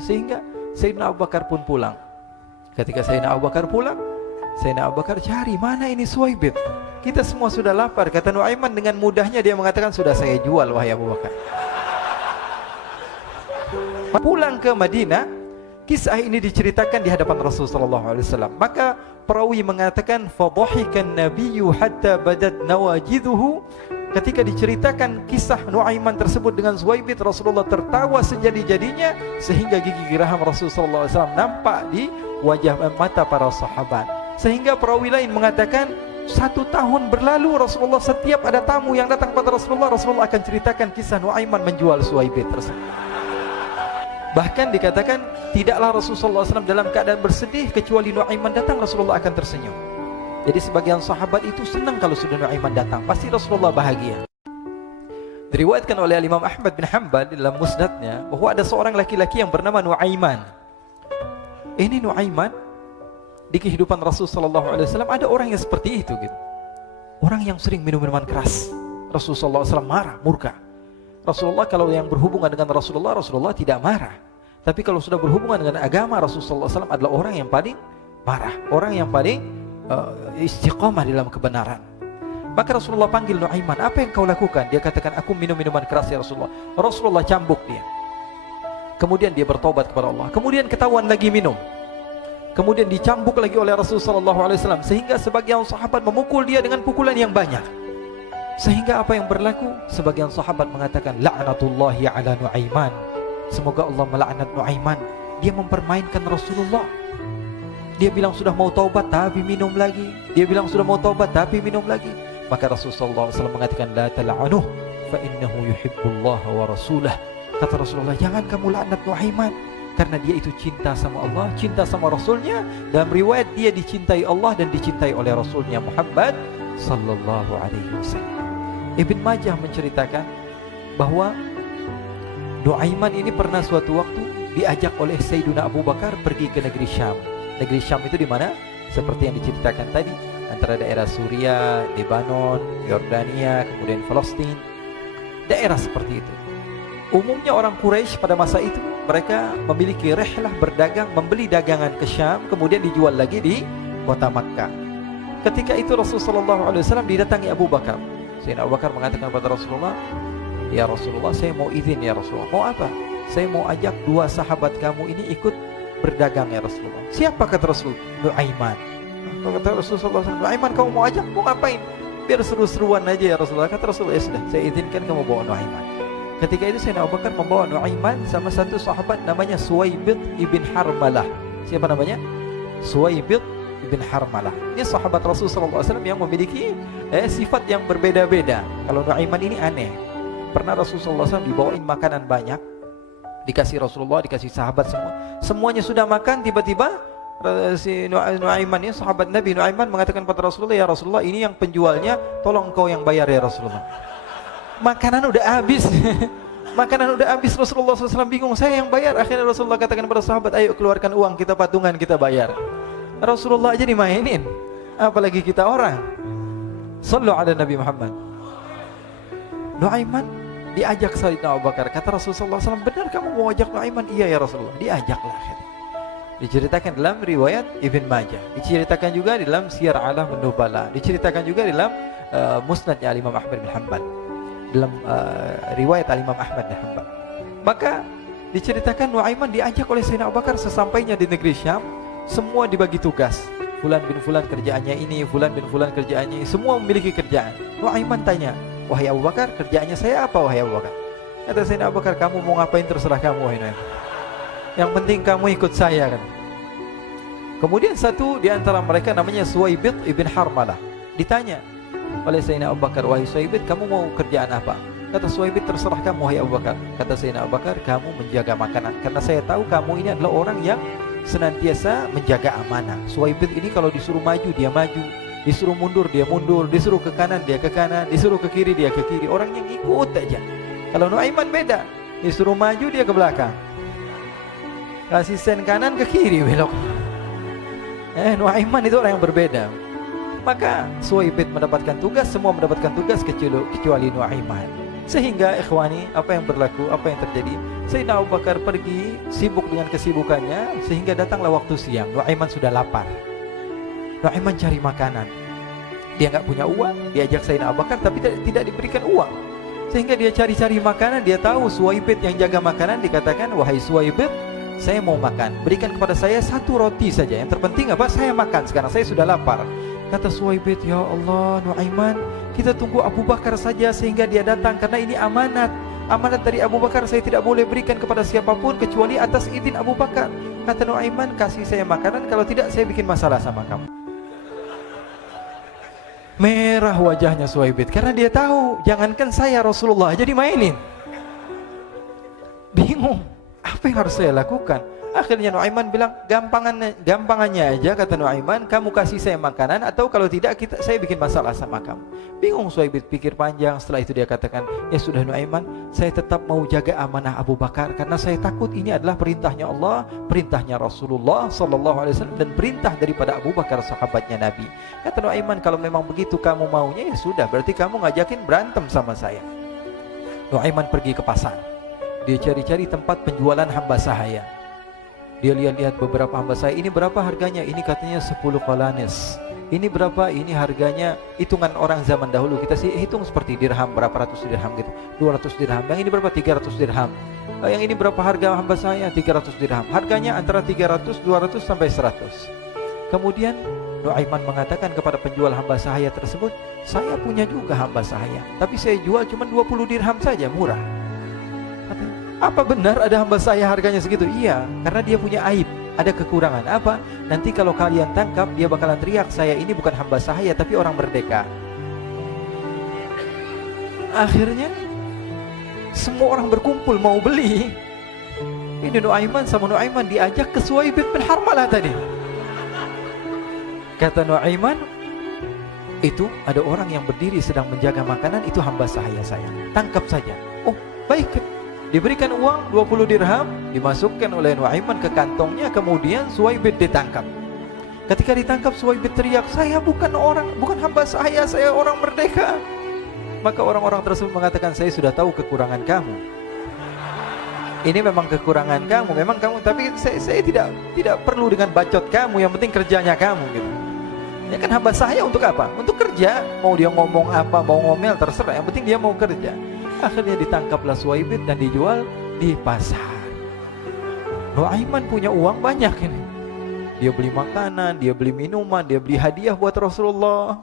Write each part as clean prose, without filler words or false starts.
Sehingga Sayyidina Abu Bakar pun pulang. Ketika Sayyidina Abu Bakar pulang, Sayyidina Abu Bakar cari, mana ini Suwaibit? Kita semua sudah lapar. Kata Nuaiman dengan mudahnya dia mengatakan, sudah saya jual wahai Abu Bakar. Pulang ke Madinah, kisah ini diceritakan di hadapan Rasulullah SAW. Maka perawi mengatakan, fadhahikan nabiyyu hatta badat nawajiduhu. Ketika diceritakan kisah Nuaiman tersebut dengan Suwaibit, Rasulullah tertawa sejadi-jadinya sehingga gigi geraham Rasulullah SAW nampak di wajah mata para sahabat. Sehingga perawi lain mengatakan 1 tahun berlalu Rasulullah setiap ada tamu yang datang pada Rasulullah, Rasulullah akan ceritakan kisah Nuaiman menjual Suwaibit tersebut. Bahkan dikatakan tidaklah Rasulullah SAW dalam keadaan bersedih kecuali Nuaiman datang Rasulullah akan tersenyum. Jadi sebagian sahabat itu senang kalau sudah Nuaiman datang, pasti Rasulullah bahagia. Diriwayatkan oleh Imam Ahmad bin Hanbal dalam musnadnya bahwa ada seorang laki-laki yang bernama Nuaiman. Ini Nuaiman di kehidupan Rasulullah SAW ada orang yang seperti itu gitu. Orang yang sering minum minuman keras. Rasulullah SAW marah, murka. Rasulullah kalau yang berhubungan dengan Rasulullah tidak marah. Tapi kalau sudah berhubungan dengan agama, Rasulullah SAW adalah orang yang paling marah, orang yang paling istiqamah dalam kebenaran. Maka Rasulullah panggil Nuaiman, apa yang kau lakukan? Dia katakan, aku minum minuman keras ya Rasulullah. Rasulullah cambuk dia. Kemudian dia bertobat kepada Allah. Kemudian ketahuan lagi minum. Kemudian dicambuk lagi oleh Rasulullah SAW. Sehingga sebagian sahabat memukul dia dengan pukulan yang banyak. Sehingga apa yang berlaku? Sebagian sahabat mengatakan, la'natullahi ala Nuaiman. Semoga Allah melaknat Nuaiman. Dia mempermainkan Rasulullah. Dia bilang sudah mau taubat tapi minum lagi. Dia bilang sudah mau taubat tapi minum lagi. Maka Rasulullah SAW mengatakan, la tal'anuh fa innahu yuhibbullah wa rasulah. Kata Rasulullah, jangan kamu laknat Nuaiman, karena dia itu cinta sama Allah, cinta sama Rasulnya. Dalam riwayat dia dicintai Allah dan dicintai oleh Rasulnya Muhammad sallallahu alaihi wasallam. Ibn Majah menceritakan bahwa Nuaiman ini pernah suatu waktu diajak oleh Sayyidina Abu Bakar pergi ke negeri Syam. Negeri Syam itu di mana? Seperti yang diceritakan tadi, antara daerah Suriah, Lebanon, Yordania, kemudian Palestina. Daerah seperti itu. Umumnya orang Quraisy pada masa itu mereka memiliki rihlah berdagang, membeli dagangan ke Syam, kemudian dijual lagi di kota Makkah. Ketika itu Rasulullah SAW didatangi Abu Bakar. Sayyidina Abu Bakar mengatakan kepada Rasulullah, ya Rasulullah, saya mau izin ya Rasulullah. Mau apa? Saya mau ajak 2 sahabat kamu ini ikut berdagang ya Rasulullah. Siapa kata Rasul? Nuaiman. Kata Rasulullah SAW, Nuaiman kamu mau ajak? Mau ngapain? Biar seru-seruan aja ya Rasulullah. Kata Rasulullah, ya sudah, saya izinkan kamu bawa Nuaiman. Ketika itu Sayyidina Abu Bakar membawa Nuaiman sama satu sahabat namanya Suwaibit ibn Harmalah. Siapa namanya? Suwaibit ibn Harmalah. Ini sahabat Rasulullah SAW yang memiliki sifat yang berbeda-beda. Kalau Nuaiman ini aneh. Pernah Rasulullah SAW dibawain makanan banyak, dikasih Rasulullah, dikasih sahabat semua. Semuanya sudah makan, tiba-tiba si Nuaiman ini, sahabat Nabi Nuaiman mengatakan kepada Rasulullah, ya Rasulullah, ini yang penjualnya, tolong kau yang bayar ya Rasulullah. Makanan udah habis. Makanan udah habis, Rasulullah SAW bingung, saya yang bayar. Akhirnya Rasulullah katakan kepada sahabat, ayo keluarkan uang, kita patungan, kita bayar. Rasulullah aja dimainin, apalagi kita orang. Sallu ala Nabi Muhammad. Nuaiman diajak Sayyidina Abu Bakar. Kata Rasulullah SAW, benar kamu mau ajak Nuaiman? Iya ya Rasulullah. Diajaklah. Diceritakan dalam riwayat Ibn Majah. Diceritakan juga dalam Siyar A'lam An-Nubala. Diceritakan juga dalam musnadnya Imam Ahmad bin Hanbal. Dalam riwayat Imam Ahmad bin Hanbal. Maka diceritakan Nuaiman diajak oleh Sayyidina Abu Bakar. Sesampainya di negeri Syam, semua dibagi tugas. Fulan bin Fulan kerjaannya ini, Fulan bin Fulan kerjaannya ini. Semua memiliki kerjaan. Nuaiman tanya, wahai Abu Bakar, kerjaannya saya apa wahai Abu Bakar? Kata Sayyidina Abu Bakar, kamu mau ngapain terserah kamu wahai Nuaiman. Yang penting kamu ikut saya kan. Kemudian satu di antara mereka namanya Suwaibit ibn Harmalah. Ditanya oleh Sayyidina Abu Bakar, wahai Suwaibit, kamu mau kerjaan apa? Kata Suwaibit, terserah kamu wahai Abu Bakar. Kata Sayyidina Abu Bakar, kamu menjaga makanan, karena saya tahu kamu ini adalah orang yang senantiasa menjaga amanah. Suwaibit ini kalau disuruh maju dia maju, disuruh mundur dia mundur, disuruh ke kanan dia ke kanan, disuruh ke kiri dia ke kiri. Orang yang ikut aja. Kalau Nuaiman beda, disuruh maju dia ke belakang, kasih sen kanan ke kiri belok. Nuaiman itu orang yang berbeda. Maka Suwaibit mendapatkan tugas, semua mendapatkan tugas kecuali Nuaiman. Sehingga ikhwani, apa yang berlaku, apa yang terjadi? Sayyidina Abu Bakar pergi sibuk dengan kesibukannya, sehingga datanglah waktu siang. Nuaiman sudah lapar. Nuaiman cari makanan. Dia nggak punya uang, diajak Sayyidina Abu Bakar tapi tidak diberikan uang. Sehingga dia cari-cari makanan. Dia tahu Suwaibid yang jaga makanan, dikatakan, wahai Suwaibid, saya mau makan, berikan kepada saya 1 roti saja. Yang terpenting apa? Saya makan sekarang, saya sudah lapar. Kata Suwaibid, ya Allah Nuaiman, kita tunggu Abu Bakar saja sehingga dia datang, karena ini amanat. Amanat dari Abu Bakar, saya tidak boleh berikan kepada siapapun kecuali atas izin Abu Bakar. Kata Nuaiman, kasih saya makanan, kalau tidak saya bikin masalah sama kamu. Merah wajahnya Suwaibid, karena dia tahu, jangankan saya, Rasulullah jadi mainin. Bingung, apa yang harus saya lakukan? Akhirnya Nuaiman bilang, gampangannya aja, kata Nuaiman, kamu kasih saya makanan, atau kalau tidak saya bikin masalah sama kamu. Bingung Suwaibid, pikir panjang. Setelah itu dia katakan, ya sudah Nuaiman, saya tetap mau jaga amanah Abu Bakar, karena saya takut ini adalah perintahnya Allah, perintahnya Rasulullah SAW, dan perintah daripada Abu Bakar, sahabatnya Nabi. Kata Nuaiman, kalau memang begitu kamu maunya, ya sudah, berarti kamu ngajakin berantem sama saya. Nuaiman pergi ke pasar. Dia cari-cari tempat penjualan hamba sahaya. Dia lihat-lihat beberapa hamba sahaya. Ini berapa harganya? Ini katanya 10 qalanis. Ini berapa? Ini harganya, hitungan orang zaman dahulu, kita sih hitung seperti dirham, berapa ratus dirham gitu, 200 dirham. Yang ini berapa? 300 dirham. Yang ini berapa harga hamba sahaya? 300 dirham. Harganya antara 300, 200 sampai 100. Kemudian Nuaiman mengatakan kepada penjual hamba sahaya tersebut, saya punya juga hamba sahaya, tapi saya jual cuma 20 dirham saja, murah. Apa benar ada hamba saya harganya segitu? Iya, karena dia punya aib, ada kekurangan. Apa? Nanti kalau kalian tangkap, dia bakalan teriak, saya ini bukan hamba sahaya tapi orang merdeka. Akhirnya semua orang berkumpul mau beli. Ini Nuaiman sama Nuaiman diajak ke Suwaibid bin Harmalah tadi. Kata Nuaiman, itu ada orang yang berdiri sedang menjaga makanan, itu hamba sahaya saya, tangkap saja. Oh baik. Diberikan uang 20 dirham, dimasukkan oleh Nuaiman ke kantongnya, kemudian Suwaibid ditangkap. Ketika ditangkap, Suwaibid teriak, saya bukan hamba saya orang merdeka. Maka orang-orang tersebut mengatakan, saya sudah tahu kekurangan kamu. Ini memang kekurangan kamu, memang kamu, tapi saya tidak perlu dengan bacot kamu, yang penting kerjanya kamu gitu. Ya kan hamba saya untuk apa? Untuk kerja. Mau dia ngomong apa, mau ngomel terserah, yang penting dia mau kerja. Akhirnya ditangkaplah Suwaibid dan dijual di pasar. Nuaiman punya uang banyak ini. Dia beli makanan, dia beli minuman, dia beli hadiah buat Rasulullah.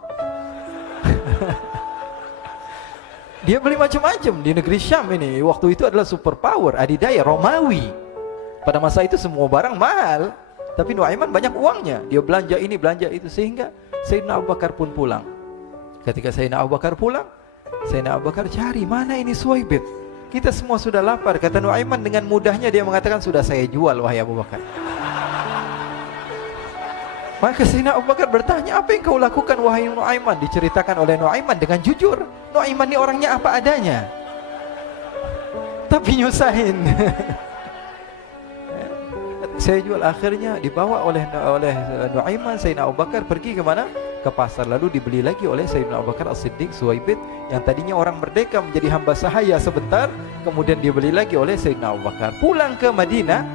Dia beli macam-macam di negeri Syam ini. Waktu itu adalah superpower, adidaya Romawi. Pada masa itu semua barang mahal, tapi Nuaiman banyak uangnya. Dia belanja ini, belanja itu, sehingga Sayyidina Abu Bakar pun pulang. Ketika Sayyidina Abu Bakar pulang, Sayyidina Abu Bakar cari, mana ini Suwaibid? Kita semua sudah lapar. Kata Nuaiman dengan mudahnya dia mengatakan, sudah saya jual wahai Abu Bakar. Maka Sayyidina Abu Bakar bertanya, apa yang kau lakukan wahai Nuaiman? Diceritakan oleh Nuaiman dengan jujur. Nuaiman ini orangnya apa adanya, tapi nyusahin. Saya jual. Akhirnya dibawa oleh Nuaiman, Sayyidina Abu Bakar pergi ke mana? Ke pasar. Lalu dibeli lagi oleh Sayyidina Abu Bakar As-Siddiq Suwaibid, yang tadinya orang merdeka menjadi hamba sahaya sebentar, kemudian dibeli lagi oleh Sayyidina Abu Bakar. Pulang ke Madinah,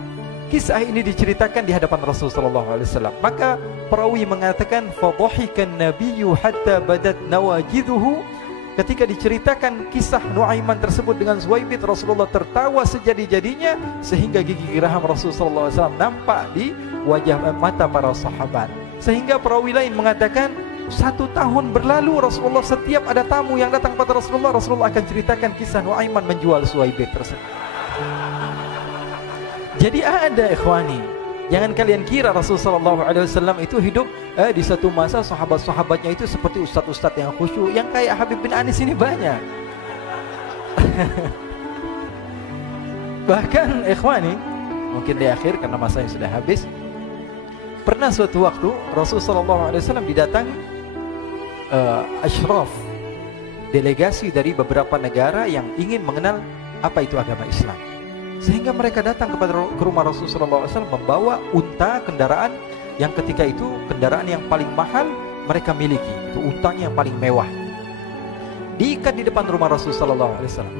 kisah ini diceritakan di hadapan Rasulullah SAW. Maka perawi mengatakan, fadhahikan nabiyyu hatta badat nawajiduhu. Ketika diceritakan kisah Nuaiman tersebut dengan Suwaibid, Rasulullah tertawa sejadi-jadinya, sehingga gigi geraham Rasulullah SAW nampak di wajah mata para sahabat. Sehingga perawi lain mengatakan, 1 tahun berlalu Rasulullah, setiap ada tamu yang datang pada Rasulullah, Rasulullah akan ceritakan kisah Nuaiman menjual Suwaibid tersebut. Jadi ada ikhwani, jangan kalian kira Rasulullah SAW itu hidup di satu masa sahabat-sahabatnya itu seperti ustadz-ustadz yang khusyuk, yang kayak Habib bin Anis ini banyak. Bahkan ikhwani, mungkin di akhir karena masanya sudah habis, pernah suatu waktu Rasulullah SAW didatangi asyraf, delegasi dari beberapa negara yang ingin mengenal apa itu agama Islam. Sehingga mereka datang ke rumah Rasulullah SAW membawa unta, kendaraan yang ketika itu kendaraan yang paling mahal mereka miliki, itu untanya yang paling mewah. Diikat di depan rumah Rasulullah SAW.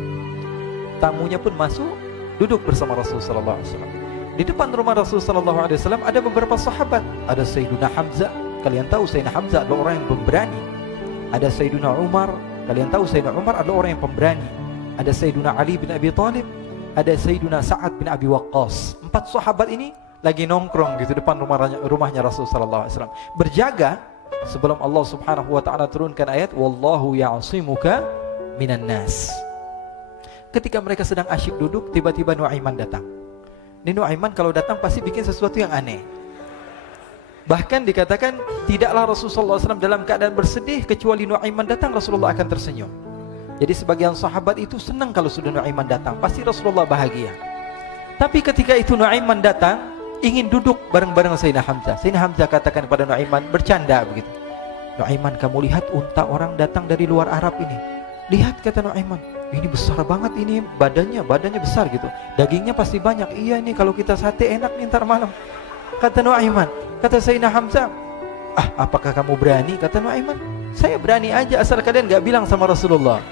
Tamunya pun masuk, duduk bersama Rasul sallallahu alaihi wasallam. Di depan rumah Rasul sallallahu alaihi wasallam ada beberapa sahabat. Ada Sayyiduna Hamzah. Kalian tahu Sayyidina Hamzah adalah orang yang pemberani. Ada Sayyiduna Umar. Kalian tahu Sayyidina Umar adalah orang yang pemberani. Ada Sayyiduna Ali bin Abi Thalib. Ada Sayyiduna Sa'ad bin Abi Waqqas. 4 sahabat ini lagi nongkrong gitu depan rumahnya Rasul sallallahu alaihi wasallam, berjaga sebelum Allah Subhanahu wa taala turunkan ayat wallahu ya'simuka minan nas. Ketika mereka sedang asyik duduk, tiba-tiba Nuaiman datang. Ini Nuaiman kalau datang pasti bikin sesuatu yang aneh. Bahkan dikatakan tidaklah Rasulullah SAW dalam keadaan bersedih, kecuali Nuaiman datang Rasulullah akan tersenyum. Jadi sebagian sahabat itu senang kalau sudah Nuaiman datang, pasti Rasulullah bahagia. Tapi ketika itu Nuaiman datang, ingin duduk bareng-bareng Sayyidina Hamzah. Sayyidina Hamzah katakan kepada Nuaiman, bercanda begitu. Nuaiman, kamu lihat unta orang datang dari luar Arab ini. Lihat, kata Nuaiman, ini besar banget ini, badannya besar gitu. Dagingnya pasti banyak. Iya nih kalau kita sate enak nih ntar malam. Kata Nuaiman. Kata Sayyidina Hamzah, apakah kamu berani? Kata Nuaiman, saya berani aja asal kalian gak bilang sama Rasulullah.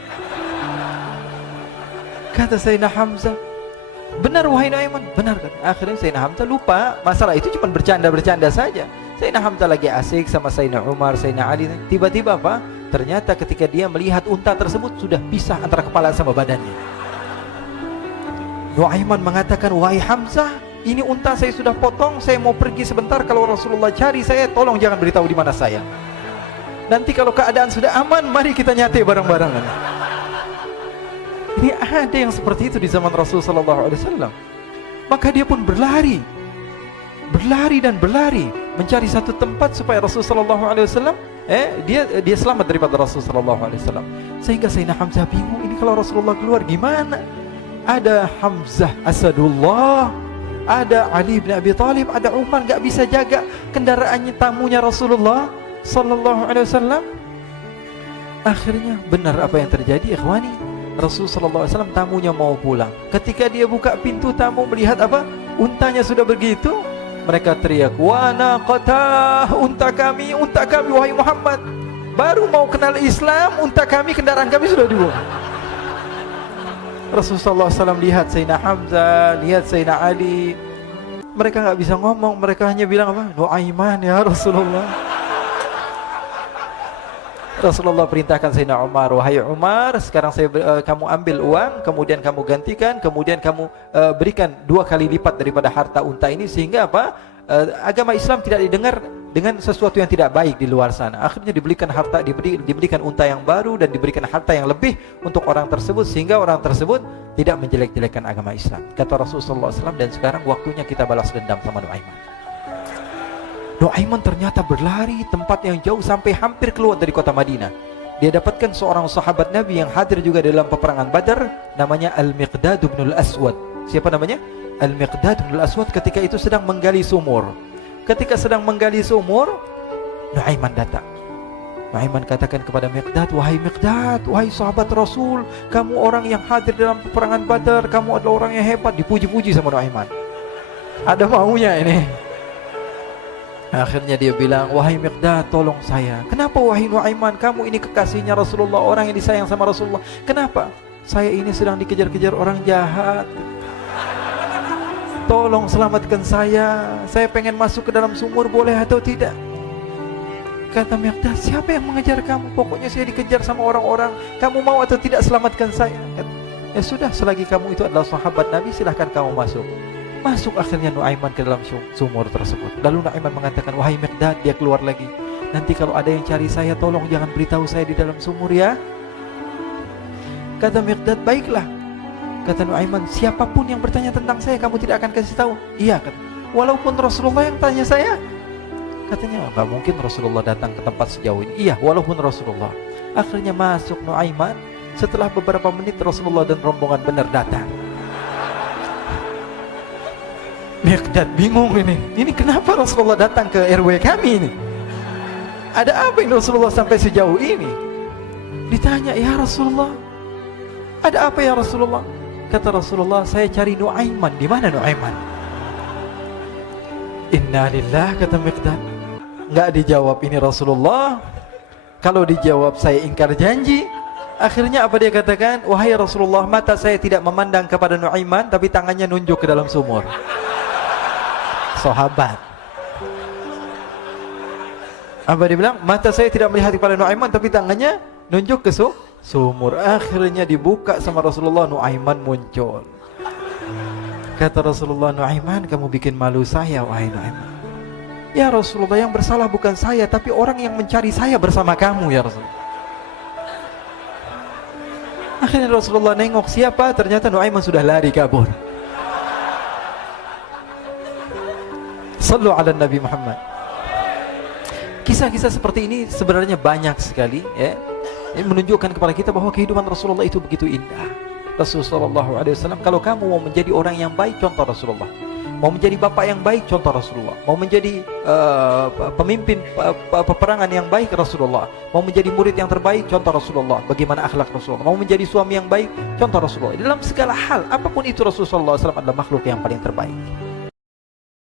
Kata Sayyidina Hamzah, benar wahai Nuaiman, benar kan? Akhirnya Sayyidina Hamzah lupa masalah itu, cuma bercanda-bercanda saja. Sayyidina Hamzah lagi asik sama Sayyidina Umar, Sayyidina Ali. Tiba-tiba apa? Ternyata ketika dia melihat unta tersebut sudah pisah antara kepala sama badannya. Nuaiman mengatakan, wahai Hamzah, ini unta saya sudah potong, saya mau pergi sebentar. Kalau Rasulullah cari saya, tolong jangan beritahu di mana saya. Nanti kalau keadaan sudah aman, mari kita nyate bareng-bareng. Ini ada yang seperti itu di zaman Rasul sallallahu alaihi wasallam. Maka dia pun berlari dan berlari mencari satu tempat supaya Rasul sallallahu alaihi wasallam dia selamat daripada Rasul sallallahu alaihi wasallam. Sehingga Sayyidina Hamzah bingung, ini kalau Rasulullah keluar gimana? Ada Hamzah Asadullah, ada Ali bin Abi Thalib, ada Umar, enggak bisa jaga kendaraannya, tamunya Rasulullah sallallahu alaihi wasallam. Akhirnya benar apa yang terjadi, ikhwani. Rasul sallallahu alaihi wasallam tamunya mau pulang. Ketika dia buka pintu tamu melihat apa? Untanya sudah begitu. Mereka teriak, "Wa naqatah, unta kami wahai Muhammad. Baru mau kenal Islam, unta kami, kendaraan kami sudah dibuang." Rasul sallallahu alaihi wasallam lihat Sayyidina Hamzah, lihat Sayyidina Ali. Mereka enggak bisa ngomong, mereka hanya bilang apa? Nuaiman ya Rasulullah. Rasulullah perintahkan Sayyidina Umar, wahai Umar, sekarang kamu ambil uang, kemudian kamu gantikan, kemudian kamu berikan 2 kali lipat daripada harta unta ini, sehingga apa? Agama Islam tidak didengar dengan sesuatu yang tidak baik di luar sana. Akhirnya diberikan harta, diberikan unta yang baru dan diberikan harta yang lebih untuk orang tersebut, sehingga orang tersebut tidak menjelek-jelekan agama Islam. Kata Rasulullah SAW, dan sekarang waktunya kita balas dendam sama Nuaiman. Nuaiman ternyata berlari tempat yang jauh sampai hampir keluar dari kota Madinah. Dia dapatkan seorang sahabat Nabi yang hadir juga dalam peperangan Badar, namanya Al-Miqdad bin Al-Aswad. Siapa namanya? Al-Miqdad bin Al-Aswad ketika itu sedang menggali sumur. Ketika sedang menggali sumur, Nuaiman datang. Nuaiman katakan kepada Miqdad, wahai Miqdad, wahai sahabat Rasul, kamu orang yang hadir dalam peperangan Badar, kamu adalah orang yang hebat. Dipuji-puji sama Nuaiman. Ada maunya ini. Akhirnya dia bilang, wahai Miqdad, tolong saya. Kenapa wahai Nuaiman, kamu ini kekasihnya Rasulullah, orang yang disayang sama Rasulullah. Kenapa? Saya ini sedang dikejar-kejar orang jahat. Tolong selamatkan saya. Saya pengen masuk ke dalam sumur, boleh atau tidak? Kata Miqdad, siapa yang mengejar kamu? Pokoknya saya dikejar sama orang-orang. Kamu mau atau tidak selamatkan saya? Ya sudah, selagi kamu itu adalah sahabat Nabi, silahkan kamu masuk. Masuk akhirnya Nuaiman ke dalam sumur tersebut. Lalu Nuaiman mengatakan, wahai Miqdad, dia keluar lagi. Nanti kalau ada yang cari saya, tolong jangan beritahu saya di dalam sumur ya. Kata Miqdad, baiklah. Kata Nuaiman, siapapun yang bertanya tentang saya, kamu tidak akan kasih tahu? Iya, kata. Walaupun Rasulullah yang tanya saya? Katanya, enggak mungkin Rasulullah datang ke tempat sejauh ini. Iya, walaupun Rasulullah. Akhirnya masuk Nuaiman. Setelah beberapa menit Rasulullah dan rombongan benar datang. Miqdad bingung ini. Ini kenapa Rasulullah datang ke RW kami ini? Ada apa ini Rasulullah sampai sejauh ini? Ditanya, ya Rasulullah, ada apa ya Rasulullah? Kata Rasulullah, saya cari Nuaiman. Di mana Nuaiman? Inna lillah, kata Miqdad. Enggak dijawab ini Rasulullah. Kalau dijawab saya ingkar janji. Akhirnya apa dia katakan? Wahai Rasulullah, mata saya tidak memandang kepada Nuaiman, tapi tangannya nunjuk ke dalam sumur. Sahabat. Apa dia bilang? Mata saya tidak melihat kepada Nuaiman, tapi tangannya nunjuk ke sumur. Akhirnya dibuka sama Rasulullah, Nuaiman muncul. Kata Rasulullah, Nuaiman, kamu bikin malu saya, wahai Nuaiman. Ya Rasulullah, yang bersalah bukan saya, tapi orang yang mencari saya bersama kamu, ya Rasulullah. Akhirnya Rasulullah nengok siapa, ternyata Nuaiman sudah lari kabur. Sallu ala Nabi Muhammad. Kisah-kisah seperti ini sebenarnya banyak sekali, ya. Ini menunjukkan kepada kita bahwa kehidupan Rasulullah itu begitu indah. Rasulullah SAW, kalau kamu mau menjadi orang yang baik, contoh Rasulullah. Mau menjadi bapak yang baik, contoh Rasulullah. Mau menjadi pemimpin peperangan yang baik, Rasulullah. Mau menjadi murid yang terbaik, contoh Rasulullah. Bagaimana akhlak Rasulullah. Mau menjadi suami yang baik, contoh Rasulullah. Dalam segala hal, apapun itu, Rasulullah SAW adalah makhluk yang paling terbaik.